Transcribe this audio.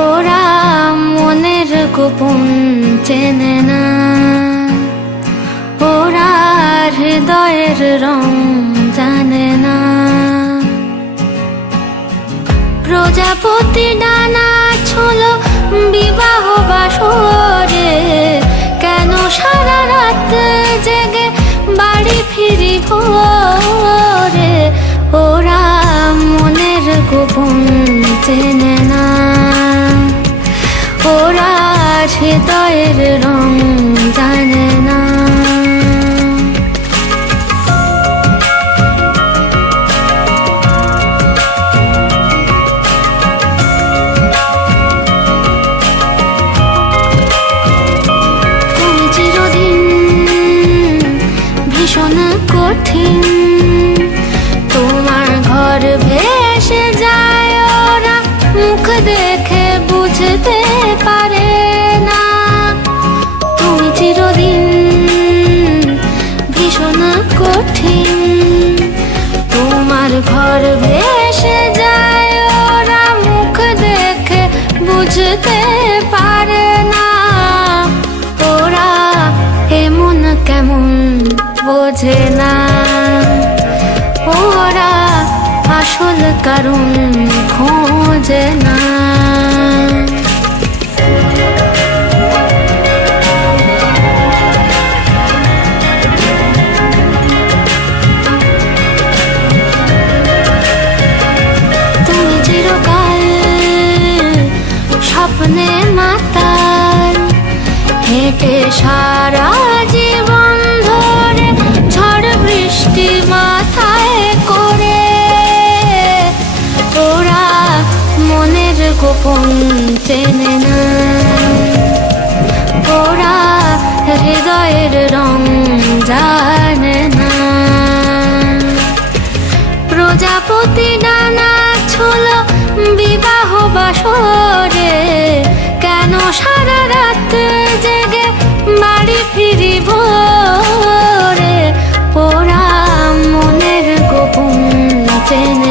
ওরা মনের গোপন চেনে না, ওরা হৃদয়ের রং জানে না। প্রজাপতি ডানা ছোলো বিবাহ বাসরে, কেন সারা রাত জেগে বাড়ি ফিরি ভোরে। ওরা মনের গোপন চেনে না, ওরা হৃদয়ের রং জানে না। তুমি চিরদিন ভীষণ কঠিন, তোমার ঘর ভেসে যায় ওরা মুখ দেখে বুঝতে পারে না। তুমি চিরদিন ভীষণ কঠিন, তোমার ঘর ভেসে যায় ওরা মুখ দেখে বুঝতে পারে না। ওরা এমন কেমন বোঝে না, ওরা আসল কারণ খোঁজে না। তুমি চিরকাল স্বপ্নে মাতাল, হেঁটে সারা জীবন ধরে ঝড় বৃষ্টি মাথায় করে। ওরা মনের গোপন চেনে না, ওরা হৃদয়ের রং জানে না। প্রজাপতি ডানা ছোলো বিবাহ বাসরে, কেন সারা রাত জেগে বাড়ি ফিরি ভোরে। ওরা মনের গোপন চেনে